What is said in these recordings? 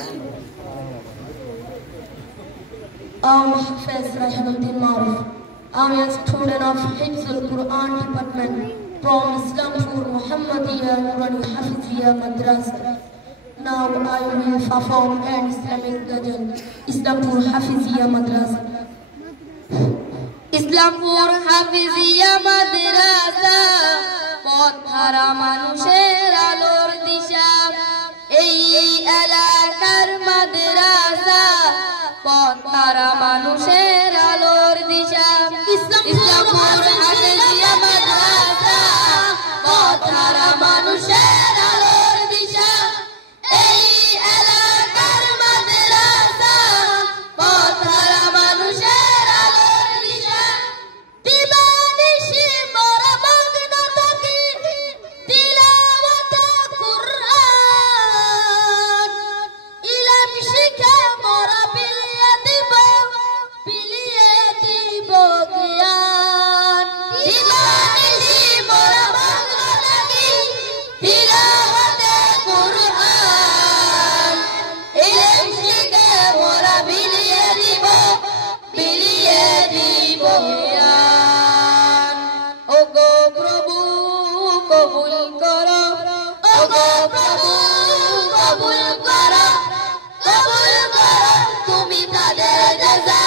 I'm Hafiz Rahimuddin Maruf. I'm a student of Hifzul Quran department from Islampur Muhammadiyya Nurani Hafiziyya Madrasa. Now I will perform an Islamic ghazal, Islampur Hafiziyya Madrasa. Islampur Hafiziyya Madrasa, পথহারা মানুষের আলোর দিশা, এই এলাকার মাদ্রাসা, পথহারা মানুষের আলোর দিশা। ইসলামপুর হাফিজিয়া মাদ্রাসা, পথহারা মানুষের আলোর দিশা, এই এলাকার মাদ্রাসা, পথহারা মানুষের আলোর দিশা। দিবানিশি মোরা মগ্ন থাকি তিলাওয়াতে কুরআন, ইলম শিখে মোরা বিলিয়ে দিব জ্ঞান। দিবানিশি মোরা মগ্ন থাকি তিলাওয়াতে কুরআন, ইলম শিখে মোরা বিলিয়ে দিব জ্ঞান। ওগো প্রভু কবুল করো, ওগো প্রভু কবুল করো, কবুল করো তুমি তাদের জাযা।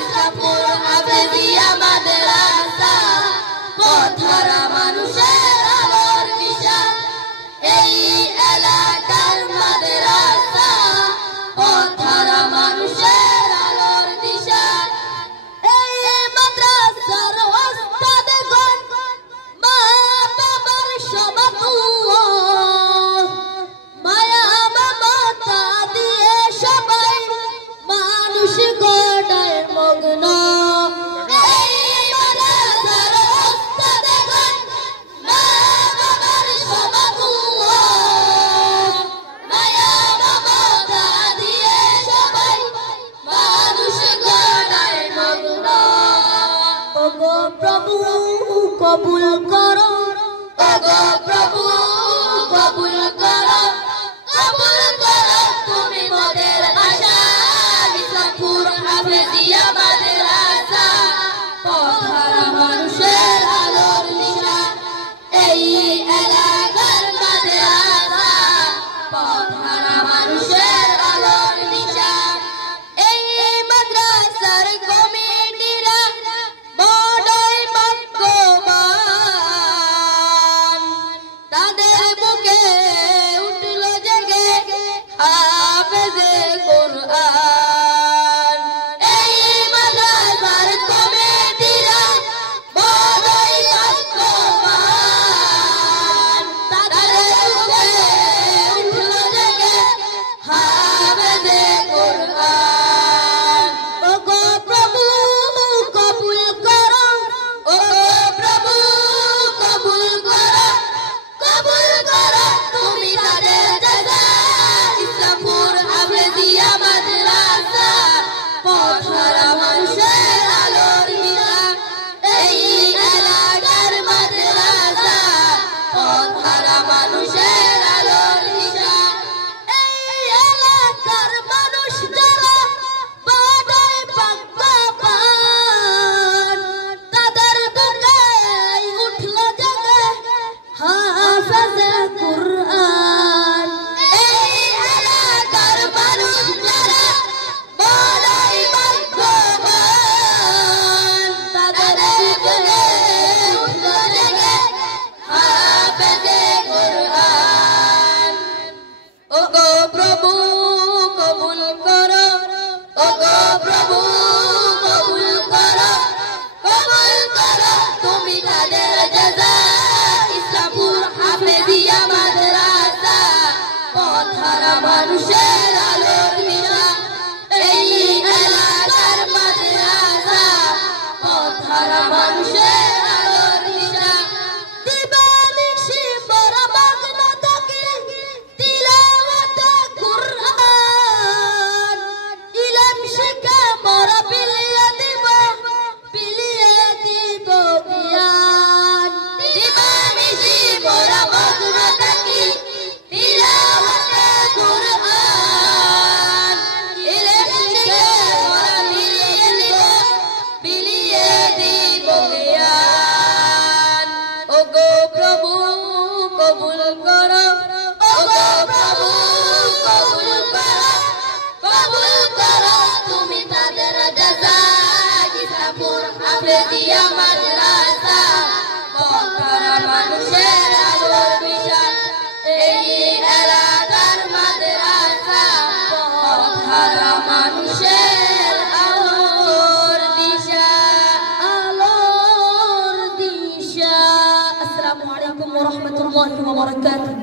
ইসলামপুর হাফিজিয়া মাদ্রাসা, পথহারা মানুষের আলোর দিশা, এই এলাকার মাদ্রাসা, পথহারা মানুষের আলোর দিশা। এই মাদ্রাসার ওস্তাদগণ মা বাবার সমাতুল্লাহ, মায়া মমতা দিয়ে সবাই মানুষ গড়ায় মগ্ন। এই মাদ্রাসার ওস্তাদগণ মা বাবার সমাতুল্লাহ, মায়া মমতা দিয়ে সবাই মানুষ গড়ায় মগ্ন। ওগো প্রভু কবুল করো, ওগো প্রভু কবুল করো, কবুল করো তুমি মোদের আশা। ইসলামপুর হাফিজিয়া মাদ্রাসা, পথহারা মানুষের আলোর দিশা, এই এলাকার মাদ্রাসা, পথহারা মানুষের আলোর দিশা। এই মাদ্রাসার কমিটিরা বড়ই ভাগ্যবান, তাদের কবুল করো ওগো প্রভু কবুল করো তুমি তাদের জাযা ইসলামপুর আফ্রিদিয়া মাদ্রাসা পথহারা মানুষের আলোর দিশা এই এলাকার মাদ্রাসা পথহারা মানুষের আলোর দিশা আসসালামু আলাইকুম ওয়া রাহমাতুল্লাহি ওয়া বারাকাতুহু।